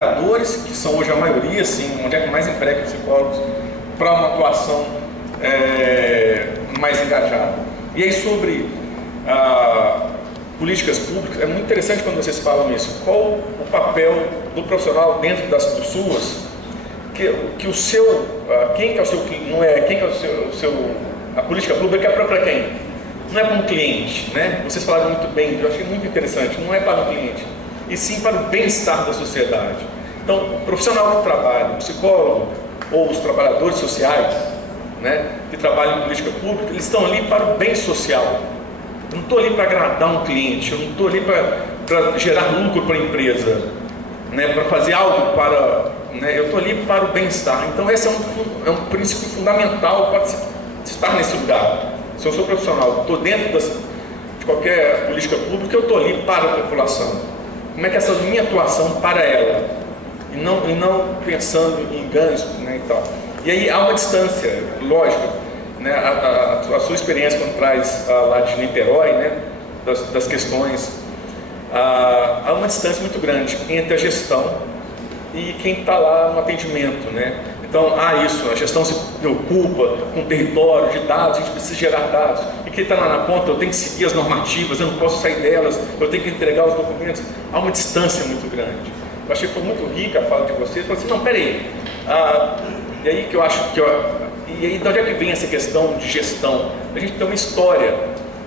trabalhadores, que são hoje a maioria, assim, onde é que mais emprega psicólogos, para uma atuação mais engajada. E aí sobre políticas públicas, é muito interessante quando vocês falam isso. Qual o papel do profissional dentro das suas, que o seu, quem que é o seu, não é, quem que é o seu, a política pública é para quem? Não é para um cliente, né? Vocês falaram muito bem, eu achei muito interessante, não é para um cliente, e sim para o bem-estar da sociedade. Então, o profissional que trabalha, o psicólogo ou os trabalhadores sociais, né, que trabalham em política pública, eles estão ali para o bem social. Eu não estou ali para agradar um cliente, eu não estou ali para gerar lucro para a empresa, né, para fazer algo para... Né, eu estou ali para o bem-estar. Então, esse é um princípio fundamental para se estar nesse lugar. Se eu sou profissional, estou dentro de qualquer política pública, eu estou ali para a população. Como é que essa minha atuação para ela, e não pensando em ganhos, né, e tal. E aí há uma distância, lógico, né, a sua experiência quando traz lá de Niterói, né, das questões, há uma distância muito grande entre a gestão e quem está lá no atendimento, né? Então, a gestão se preocupa com o território de dados, a gente precisa gerar dados. E quem está lá na ponta, eu tenho que seguir as normativas, eu não posso sair delas, eu tenho que entregar os documentos. Há uma distância muito grande. Eu achei que foi muito rica a fala de vocês. Eu falei assim, não, peraí. E aí que eu acho que... E aí, de onde é que vem essa questão de gestão? A gente tem uma história,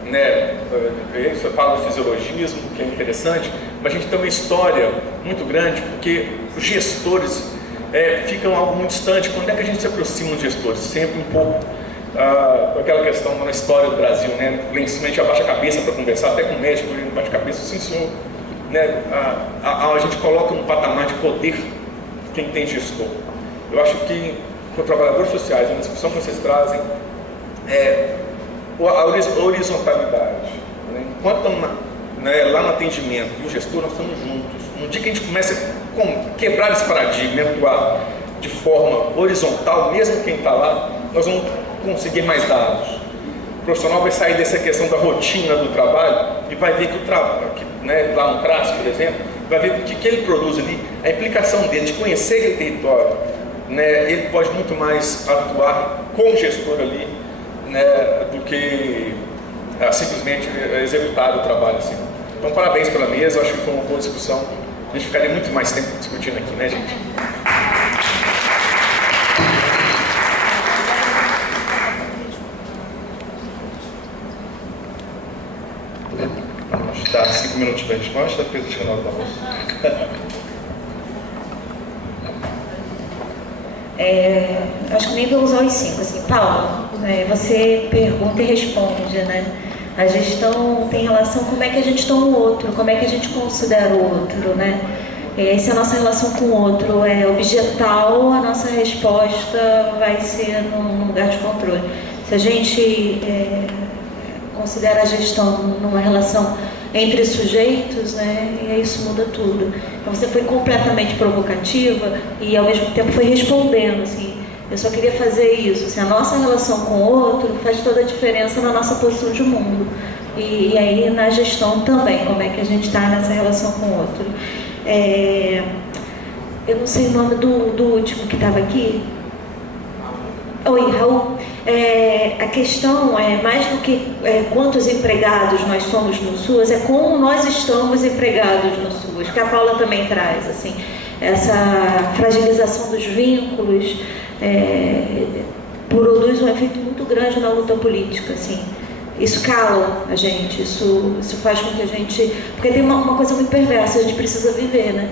né? Você fala do fisiologismo, que é interessante, mas a gente tem uma história muito grande, porque os gestores... ficam algo muito distante. Quando é que a gente se aproxima dos gestores? Sempre um pouco com aquela questão na história do Brasil, né? Lá em cima a gente abaixa a cabeça para conversar, até com o médico, a gente bate a cabeça, sim senhor, né? A gente coloca um patamar de poder quem tem gestor. Eu acho que com trabalhadores sociais, uma discussão que vocês trazem a horizontalidade, né? Enquanto estamos lá no atendimento e o gestor, nós estamos juntos. No dia que a gente começa a quebrar esse paradigma, atuar de forma horizontal, mesmo quem está lá, nós vamos conseguir mais dados. O profissional vai sair dessa questão da rotina do trabalho e vai ver que o trabalho, né, lá no CRAS, por exemplo, vai ver o que ele produz ali, a implicação dele de conhecer aquele território, né, ele pode muito mais atuar com o gestor ali, né, do que simplesmente executar o trabalho assim. Então, parabéns pela mesa, eu acho que foi uma boa discussão. A gente ficaria muito mais tempo discutindo aqui, né, gente? Vamos dar 5 minutos para a gente. Vamos dar coisa de final do almoço. Acho que nem vou usar os 5. Assim, Paulo, você pergunta e responde, né? A gestão tem relação com como é que a gente toma o outro, como é que a gente considera o outro, né? Se a nossa relação com o outro é objetal, a nossa resposta vai ser num lugar de controle. Se a gente considera a gestão numa relação entre sujeitos, né, e aí isso muda tudo. Então você foi completamente provocativa e ao mesmo tempo foi respondendo, assim. Eu só queria fazer isso, assim, a nossa relação com o outro faz toda a diferença na nossa posição de mundo. E aí na gestão também, como é que a gente está nessa relação com o outro. Eu não sei o nome do último que estava aqui. Oi, Raul. A questão é mais do que quantos empregados nós somos no SUS, é como nós estamos empregados no SUS, que a Paula também traz, assim, essa fragilização dos vínculos, produz um efeito muito grande na luta política, assim. Isso cala a gente, isso faz com que a gente... Porque tem uma coisa muito perversa, a gente precisa viver, né?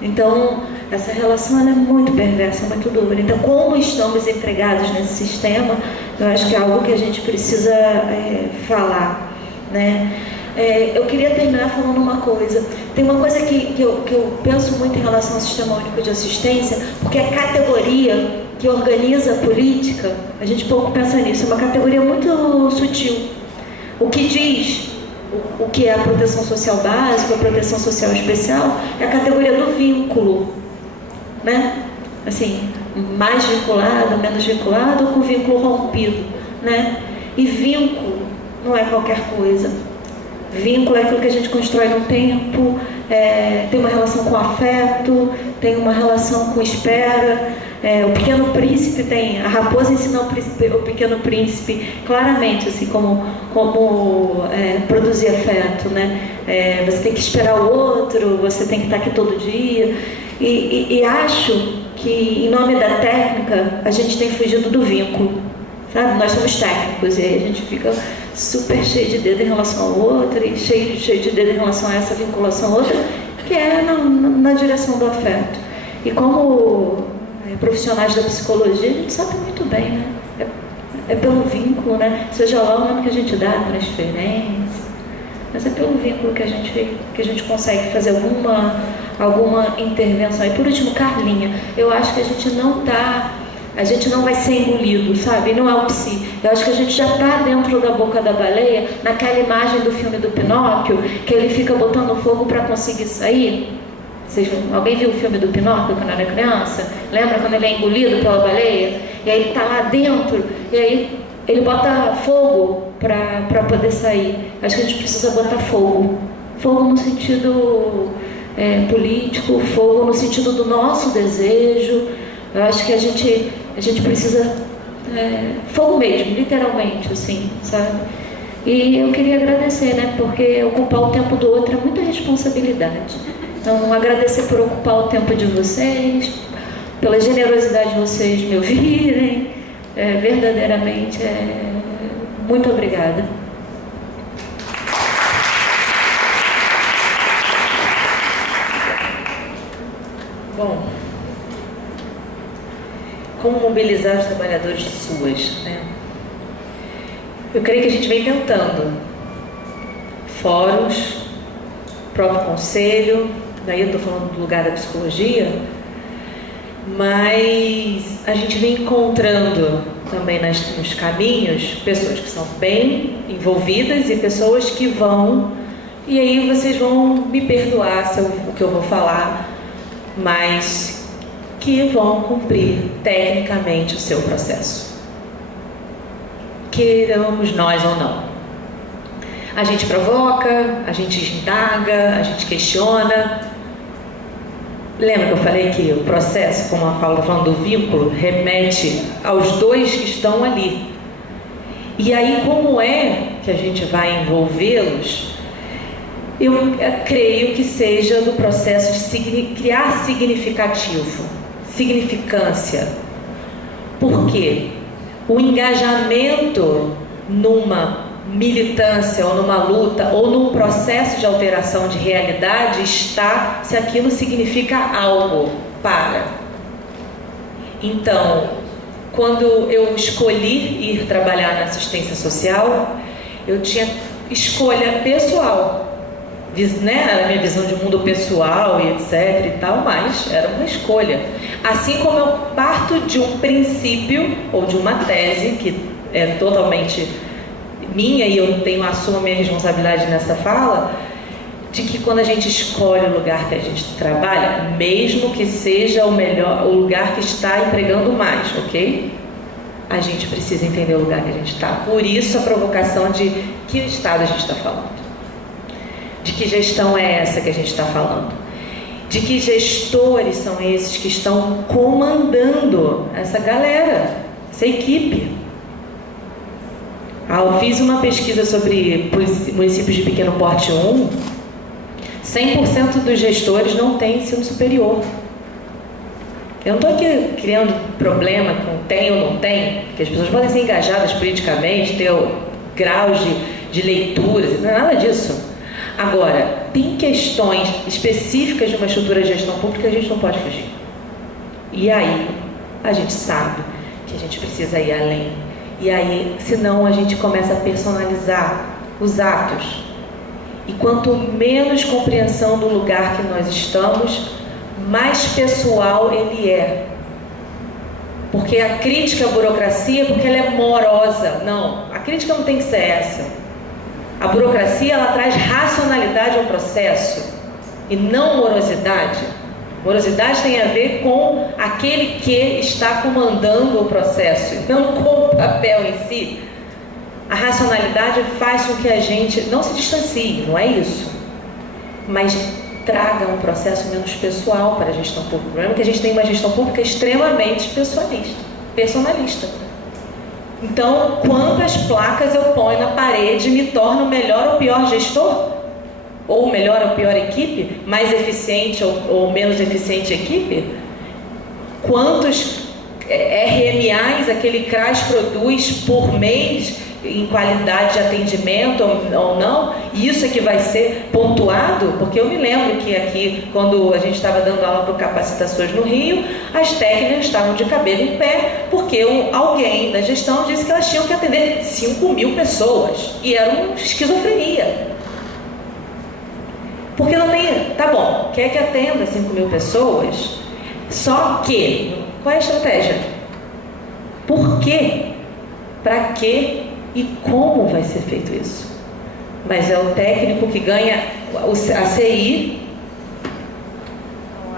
Então, essa relação ela é muito perversa, muito dura. Então, como estamos empregados nesse sistema, eu acho que é algo que a gente precisa falar, né? Eu queria terminar falando uma coisa. Tem uma coisa que eu penso muito em relação ao Sistema Único de Assistência, porque a categoria que organiza a política, a gente pouco pensa nisso, é uma categoria muito sutil. O que diz o que é a proteção social básica, a proteção social especial, é a categoria do vínculo, né? Assim, mais vinculado, menos vinculado, ou com vínculo rompido, né? E vínculo não é qualquer coisa. Vínculo é aquilo que a gente constrói no tempo, tem uma relação com afeto, tem uma relação com espera. O Pequeno Príncipe tem, a raposa ensina o Pequeno Príncipe claramente, assim, como produzir afeto, né? Você tem que esperar o outro, você tem que estar aqui todo dia. E acho que, em nome da técnica, a gente tem fugido do vínculo, sabe? Nós somos técnicos e aí a gente fica super cheio de dedo em relação ao outro e cheio de dedo em relação a essa vinculação outra, que é na direção do afeto. E como profissionais da psicologia, a gente sabe muito bem, né? É pelo vínculo, né? Seja lá o nome que a gente dá, transferência, mas é pelo vínculo que a gente consegue fazer alguma intervenção. E por último, Carlinha, eu acho que a gente não vai ser engolido, sabe? Não é o psi. Eu acho que a gente já está dentro da boca da baleia, naquela imagem do filme do Pinóquio, que ele fica botando fogo para conseguir sair. Alguém viu o filme do Pinóquio quando era criança? Lembra quando ele é engolido pela baleia? E aí ele está lá dentro, e aí ele bota fogo para poder sair. Acho que a gente precisa botar fogo. Fogo no sentido político, fogo no sentido do nosso desejo. Eu acho que a gente precisa fogo mesmo, literalmente, assim, sabe? E eu queria agradecer, né? Porque ocupar o tempo do outro é muita responsabilidade. Então, agradecer por ocupar o tempo de vocês, pela generosidade de vocês me ouvirem, verdadeiramente, muito obrigada. Bom, como mobilizar os trabalhadores de SUAS, né? Eu creio que a gente vem tentando fóruns, próprio conselho, daí eu estou falando do lugar da psicologia, mas a gente vem encontrando também nos caminhos pessoas que são bem envolvidas e pessoas que vão, e aí vocês vão me perdoar o que eu vou falar, mas que vão cumprir tecnicamente o seu processo, queiramos nós ou não. A gente provoca, a gente indaga, a gente questiona. Lembra que eu falei que o processo, como a Paula está falando do vínculo, remete aos dois que estão ali. E aí, como é que a gente vai envolvê-los? Eu creio que seja no processo de criar significância. Por quê? O engajamento numa militância ou numa luta ou num processo de alteração de realidade está se aquilo significa algo para. Então, quando eu escolhi ir trabalhar na assistência social, eu tinha escolha pessoal, né? Era a minha visão de mundo pessoal e etc e tal, mas era uma escolha. Assim como eu parto de um princípio ou de uma tese que é totalmente minha e eu assumo a minha responsabilidade nessa fala, de que quando a gente escolhe o lugar que a gente trabalha, mesmo que seja o lugar que está empregando mais, ok? A gente precisa entender o lugar que a gente está. Por isso a provocação de que estado a gente está falando, de que gestão é essa que a gente está falando, de que gestores são esses que estão comandando essa galera, essa equipe. Eu fiz uma pesquisa sobre municípios de pequeno porte 1, 100% dos gestores não têm ensino superior. Eu não estou aqui criando problema com tem ou não tem, porque as pessoas podem ser engajadas politicamente, ter graus de leituras, não é nada disso. Agora, tem questões específicas de uma estrutura de gestão pública que a gente não pode fugir. E aí, a gente sabe que a gente precisa ir além. E aí, senão a gente começa a personalizar os atos. E quanto menos compreensão do lugar que nós estamos, mais pessoal ele é. Porque a crítica à burocracia, porque ela é morosa. Não, a crítica não tem que ser essa. A burocracia, ela traz racionalidade ao processo e não morosidade. Morosidade tem a ver com aquele que está comandando o processo, e não com o papel em si. A racionalidade faz com que a gente não se distancie, não é isso. Mas traga um processo menos pessoal para a gestão pública. O problema é que a gente tem uma gestão pública extremamente personalista. Então, quantas placas eu ponho na parede me torna o melhor ou pior gestor? Ou melhor ou pior equipe? Mais eficiente ou menos eficiente equipe? Quantos RMAs aquele CRAS produz por mês em qualidade de atendimento ou não? E isso é que vai ser pontuado? Porque eu me lembro que aqui, quando a gente estava dando aula para Capacitações no Rio, as técnicas estavam de cabelo em pé, porque alguém da gestão disse que elas tinham que atender 5.000 pessoas. E era uma esquizofrenia. Porque não tem... Tá bom, quer que atenda 5.000 pessoas, só que... Qual é a estratégia? Por quê? Para quê? E como vai ser feito isso? Mas é o técnico que ganha a CI,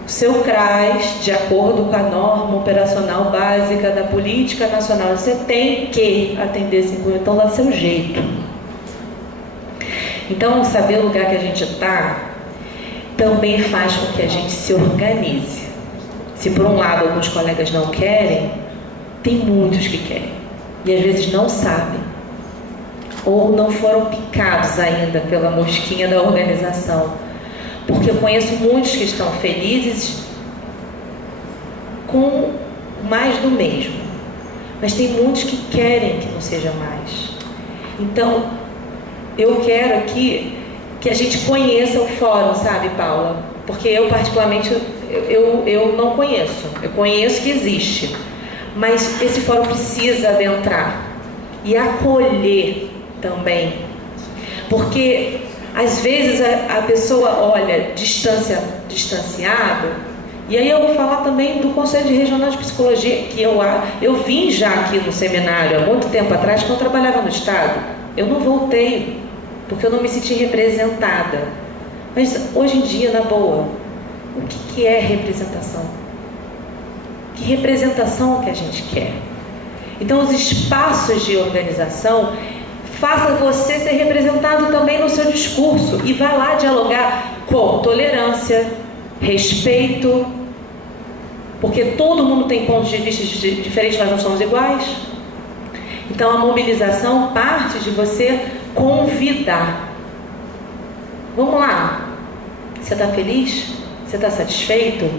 o seu CRAS, de acordo com a norma operacional básica da política nacional. Você tem que atender 5.000, então dá seu jeito. Então, saber o lugar que a gente está também faz com que a gente se organize. Se por um lado alguns colegas não querem, tem muitos que querem. E às vezes não sabem. Ou não foram picados ainda pela mosquinha da organização. Porque eu conheço muitos que estão felizes com mais do mesmo. Mas tem muitos que querem que não seja mais. Então, eu quero aqui que a gente conheça o fórum, sabe, Paula? Porque eu, particularmente, eu não conheço. Eu conheço que existe. Mas esse fórum precisa adentrar e acolher também. Porque, às vezes, a pessoa olha distanciado. E aí eu vou falar também do Conselho Regional de Psicologia, que eu vim já aqui no seminário há muito tempo atrás, quando eu trabalhava no Estado. Eu não voltei, porque eu não me senti representada. Mas hoje em dia, na boa, o que é representação? Que representação que a gente quer? Então, os espaços de organização façam você ser representado também no seu discurso e vá lá dialogar com tolerância, respeito, porque todo mundo tem pontos de vista diferentes, nós não somos iguais. Então, a mobilização parte de você convidar. Vamos lá. Você está feliz? Você está satisfeito?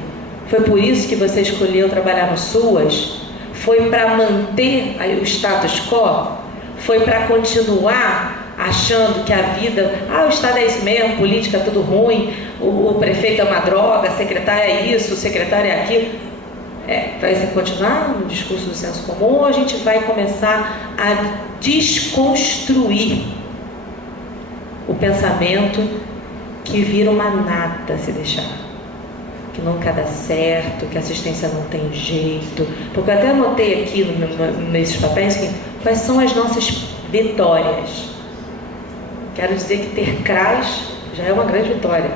Foi por isso que você escolheu trabalhar no SUAS? Foi para manter o status quo? Foi para continuar achando que a vida... o Estado é isso mesmo, política é tudo ruim, o prefeito é uma droga, a secretária é isso, o secretário é aquilo. Vai continuar no discurso do senso comum, ou a gente vai começar a desconstruir o pensamento que vira uma nata se deixar, que nunca dá certo, que a assistência não tem jeito? Porque eu até anotei aqui nesses papéis que, quais são as nossas vitórias. Quero dizer que ter CRAS já é uma grande vitória.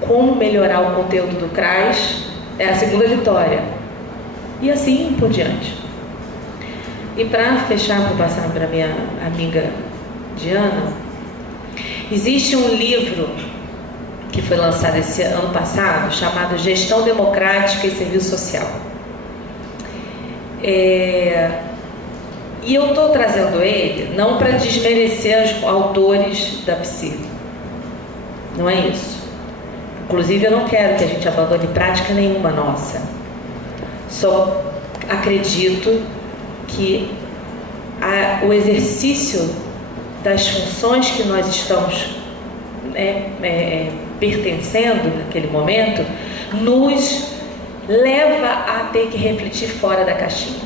Como melhorar o conteúdo do CRAS é a segunda vitória. E assim por diante. E para fechar, para passar para minha amiga Diana, existe um livro que foi lançado esse ano passado, chamado Gestão Democrática e Serviço Social. E eu estou trazendo ele não para desmerecer os autores da PSI. Não é isso. Inclusive, eu não quero que a gente abandone prática nenhuma nossa. Só acredito que o exercício das funções que nós estamos pertencendo naquele momento nos leva a ter que refletir fora da caixinha,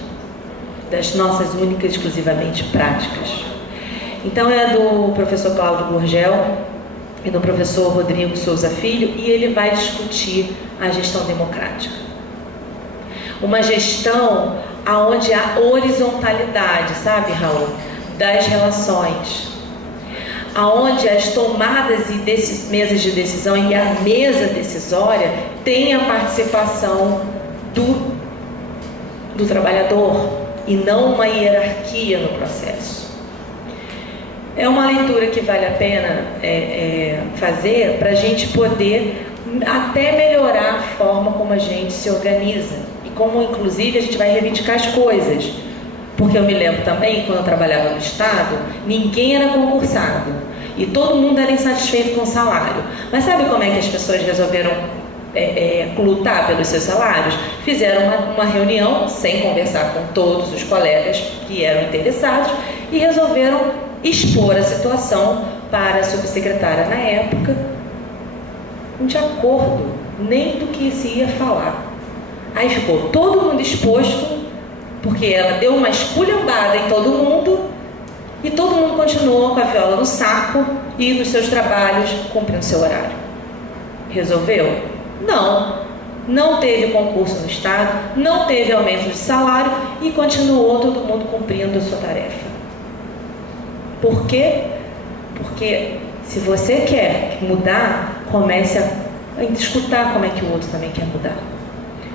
das nossas únicas e exclusivamente práticas. Então é do professor Cláudio Gurgel e do professor Rodrigo Souza Filho, e ele vai discutir a gestão democrática. Uma gestão onde há horizontalidade, sabe, Raul, das relações, aonde as tomadas e mesas de decisão e a mesa decisória tem a participação do trabalhar e não uma hierarquia no processo. é uma leitura que vale a pena fazer para a gente poder até melhorar a forma como a gente se organiza e como, inclusive, a gente vai reivindicar as coisas. Porque eu me lembro também, quando eu trabalhava no Estado, ninguém era concursado e todo mundo era insatisfeito com o salário. Mas sabe como é que as pessoas resolveram lutar pelos seus salários? Fizeram uma reunião sem conversar com todos os colegas que eram interessados e resolveram expor a situação para a subsecretária na época, não tinha acordo nem do que se ia falar. Aí ficou todo mundo exposto, porque ela deu uma esculhambada em todo mundo e todo mundo continuou com a viola no saco e nos seus trabalhos cumprindo seu horário. Resolveu? Não. Não teve concurso no Estado, não teve aumento de salário e continuou todo mundo cumprindo a sua tarefa. Por quê? Porque se você quer mudar, comece a escutar como é que o outro também quer mudar.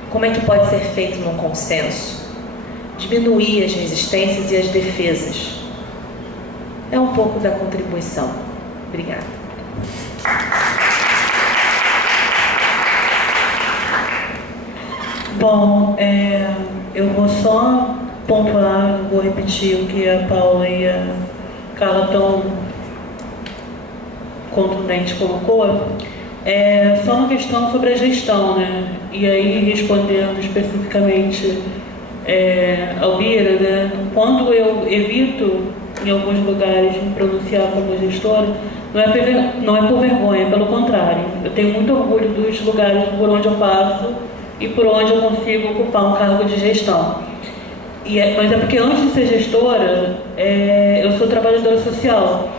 Como é que pode ser feito num consenso? Diminuir as resistências e as defesas. É um pouco da contribuição. Obrigada. Bom, eu vou só pontuar, vou repetir o que a Paula e a Carla tão contundente colocou. Só uma questão sobre a gestão, né? E aí, respondendo especificamente ao Bira, né? Quando eu evito, em alguns lugares, me pronunciar como gestora, não é por vergonha, pelo contrário. Eu tenho muito orgulho dos lugares por onde eu passo e por onde eu consigo ocupar um cargo de gestão. Mas é porque antes de ser gestora, eu sou trabalhadora social.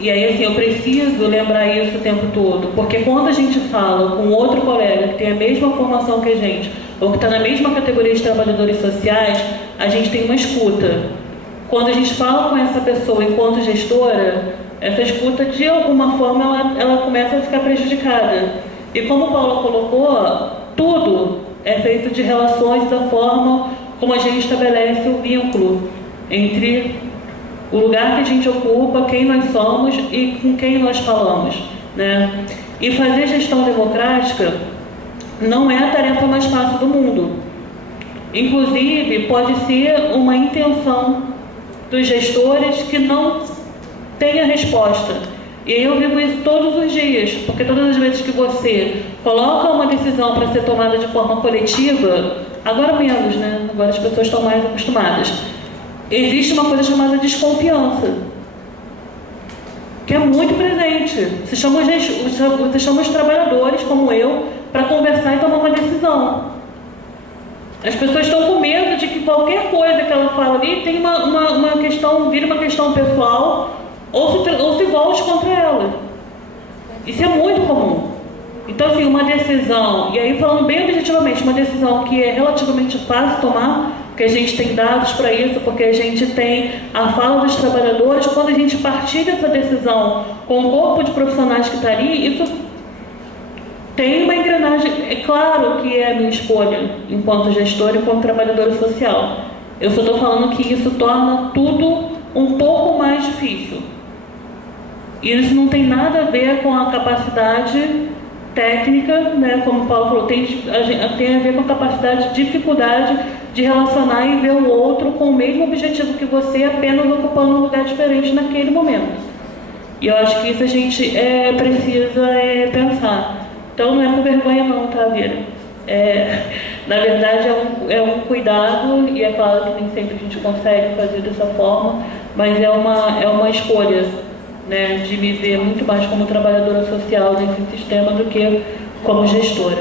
E aí, assim, eu preciso lembrar isso o tempo todo, porque quando a gente fala com outro colega que tem a mesma formação que a gente, ou que está na mesma categoria de trabalhadores sociais, a gente tem uma escuta. Quando a gente fala com essa pessoa enquanto gestora, essa escuta, de alguma forma, ela começa a ficar prejudicada. E como a Paula colocou, tudo é feito de relações da forma como a gente estabelece o vínculo entre o lugar que a gente ocupa, quem nós somos e com quem nós falamos, né? E fazer gestão democrática não é a tarefa mais fácil do mundo. Inclusive, pode ser uma intenção dos gestores que não tem a resposta. E aí eu vivo isso todos os dias, porque todas as vezes que você coloca uma decisão para ser tomada de forma coletiva, agora menos, né? Agora as pessoas estão mais acostumadas. Existe uma coisa chamada desconfiança, que é muito presente. Você chama os trabalhadores, como eu, para conversar e tomar uma decisão. As pessoas estão com medo de que qualquer coisa que ela fala ali tem uma questão, vira uma questão pessoal, ou se volte contra ela. Isso é muito comum. Então, assim, uma decisão, e aí falando bem objetivamente, uma decisão que é relativamente fácil tomar, porque a gente tem dados para isso, porque a gente tem a fala dos trabalhadores, quando a gente partilha essa decisão com o corpo de profissionais que está ali, isso tem uma engrenagem. É claro que é a minha escolha, enquanto gestora e enquanto trabalhadora social. Eu só estou falando que isso torna tudo um pouco mais difícil. E isso não tem nada a ver com a capacidade técnica, né, como o Paulo falou, tem a ver com a capacidade, dificuldade de relacionar e ver o outro com o mesmo objetivo que você, apenas ocupando um lugar diferente naquele momento. E eu acho que isso a gente precisa pensar. Então não é por vergonha não, tá, Vira? Na verdade é um cuidado, e é claro que nem sempre a gente consegue fazer dessa forma, mas é uma escolha, né, de me ver muito mais como trabalhadora social nesse sistema do que como gestora.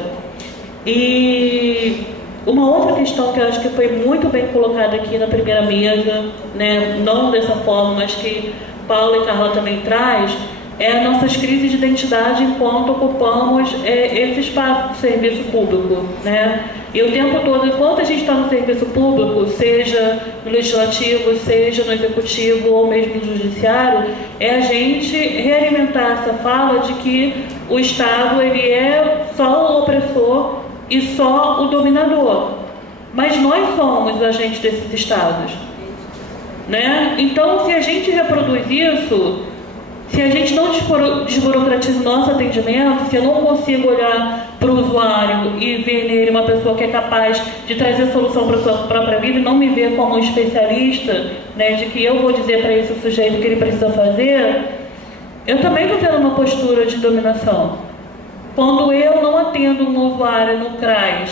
E uma outra questão que eu acho que foi muito bem colocada aqui na primeira mesa, né, não dessa forma, mas que Paula e Carla também traz, é as nossas crises de identidade enquanto ocupamos esse espaço de serviço público, né? E o tempo todo, enquanto a gente está no serviço público, seja no legislativo, seja no executivo ou mesmo no judiciário, é a gente realimentar essa fala de que o Estado ele é só o opressor e só o dominador. Mas nós somos agentes desses Estados. né? Então, se a gente reproduz isso, se a gente não desburocratiza o nosso atendimento, se eu não consigo olhar para o usuário e ver nele uma pessoa que é capaz de trazer solução para a sua própria vida e não me ver como um especialista, né, de que eu vou dizer para esse sujeito o que ele precisa fazer, eu também estou tendo uma postura de dominação. Quando eu não atendo uma usuária no CRAS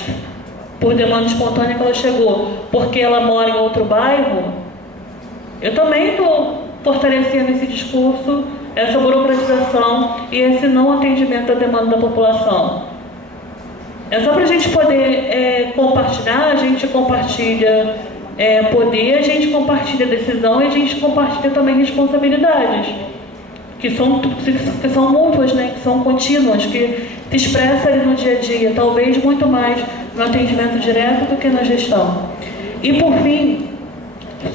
por demanda espontânea que ela chegou, porque ela mora em outro bairro, eu também estou fortalecendo esse discurso, essa burocratização e esse não atendimento à demanda da população. É só para a gente poder compartilhar, a gente compartilha poder, a gente compartilha decisão e a gente compartilha também responsabilidades, que são mútuas, né? Que são contínuas, que se expressam ali no dia a dia, talvez muito mais no atendimento direto do que na gestão. E por fim,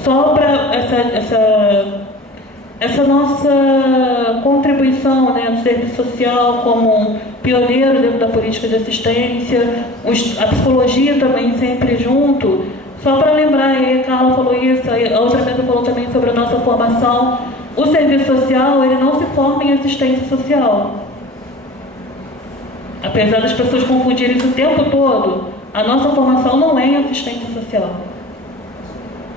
só para essa nossa contribuição, né, no serviço social como pioneiro dentro da política de assistência, a psicologia também sempre junto, só para lembrar, a Carla falou isso, a outra mesa falou também sobre a nossa formação, o serviço social, ele não se forma em assistência social. Apesar das pessoas confundirem isso o tempo todo, a nossa formação não é em assistência social.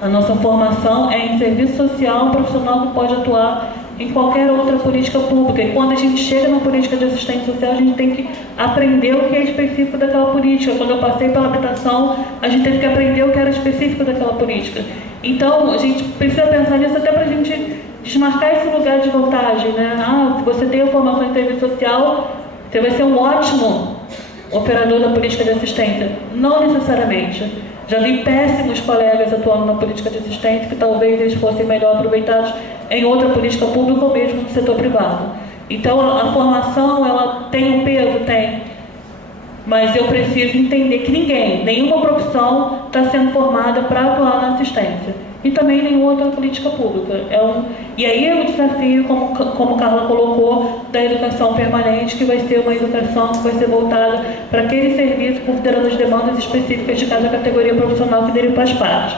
A nossa formação é em serviço social, um profissional que pode atuar em qualquer outra política pública. E quando a gente chega na política de assistência social, a gente tem que aprender o que é específico daquela política. Quando eu passei pela habitação, a gente teve que aprender o que era específico daquela política. Então, a gente precisa pensar nisso até para a gente desmarcar esse lugar de vantagem, né? Se você tem a formação em serviço social, você vai ser um ótimo operador da política de assistência. Não necessariamente. Já vi péssimos colegas atuando na política de assistência que talvez eles fossem melhor aproveitados em outra política pública ou mesmo no setor privado. Então, a formação, ela tem um peso? Tem. Mas eu preciso entender que nenhuma profissão está sendo formada para atuar na assistência. E também nenhuma outra política pública. E aí é o desafio, como Carla colocou, da educação permanente, que vai ser uma educação que vai ser voltada para aquele serviço, considerando as demandas específicas de cada categoria profissional que dele faz parte.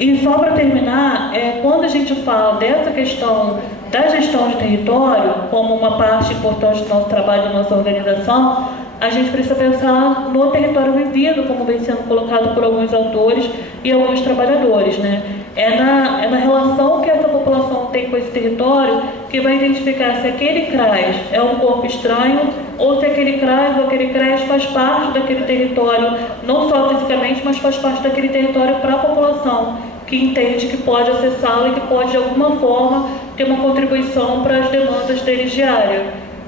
E só para terminar, quando a gente fala dessa questão da gestão de território, como uma parte importante do nosso trabalho, da nossa organização, a gente precisa pensar no território vivido, como vem sendo colocado por alguns autores e alguns trabalhadores, né? É na relação que essa população tem com esse território que vai identificar se aquele CRAS é um corpo estranho ou se aquele CRAS ou aquele CRES faz parte daquele território, não só fisicamente, mas faz parte daquele território para a população, que entende que pode acessá-lo e que pode, de alguma forma, ter uma contribuição para as demandas deles diárias.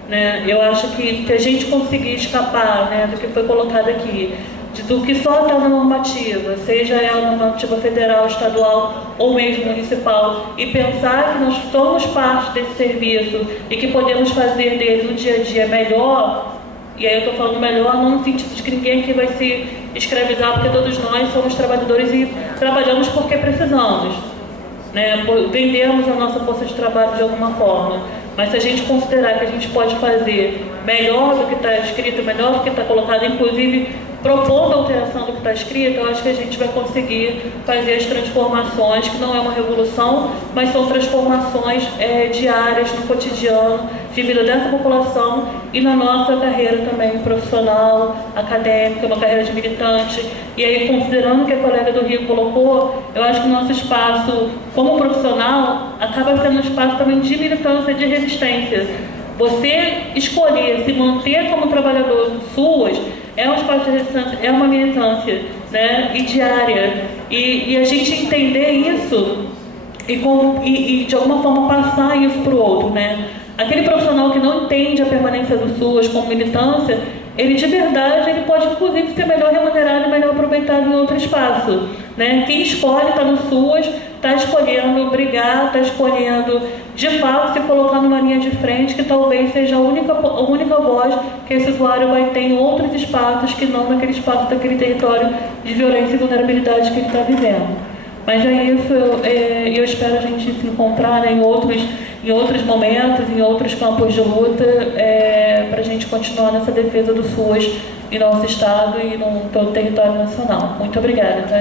Né? Eu acho que se a gente conseguir escapar, né, do que foi colocado aqui, do que só está na normativa, seja ela na normativa federal, estadual ou mesmo municipal, e pensar que nós somos parte desse serviço e que podemos fazer dele no dia a dia melhor, e aí eu estou falando melhor não no sentido de que ninguém aqui vai se escravizar, porque todos nós somos trabalhadores e trabalhamos porque precisamos, né? Vendemos a nossa força de trabalho de alguma forma. Mas se a gente considerar que a gente pode fazer melhor do que está escrito, melhor do que está colocado, inclusive propondo a alteração do que está escrito, eu acho que a gente vai conseguir fazer as transformações, que não é uma revolução, mas são transformações diárias no cotidiano de vida dessa população e na nossa carreira também profissional, acadêmica, uma carreira de militante. E aí, considerando o que a colega do Rio colocou, eu acho que o nosso espaço como profissional acaba sendo um espaço também de militância, de resistência. Você escolher se manter como trabalhador do SUAS é um espaço de resistência, é uma militância, né, e diária. E a gente entender isso e de alguma forma passar isso para o outro, né? Aquele profissional que não entende a permanência do SUAS como militância, ele de verdade ele pode inclusive ser melhor remunerado e melhor aproveitado em outro espaço, né? Quem escolhe estar no SUAS está escolhendo brigar, está escolhendo de fato se colocar numa linha de frente que talvez seja a única voz que esse usuário vai ter em outros espaços que não naquele espaço daquele território de violência e vulnerabilidade que ele está vivendo. Mas é isso, eu espero a gente se encontrar, né, em outros momentos, em outros campos de luta, para a gente continuar nessa defesa do SUAS em nosso estado e no todo o território nacional. Muito obrigada, tá?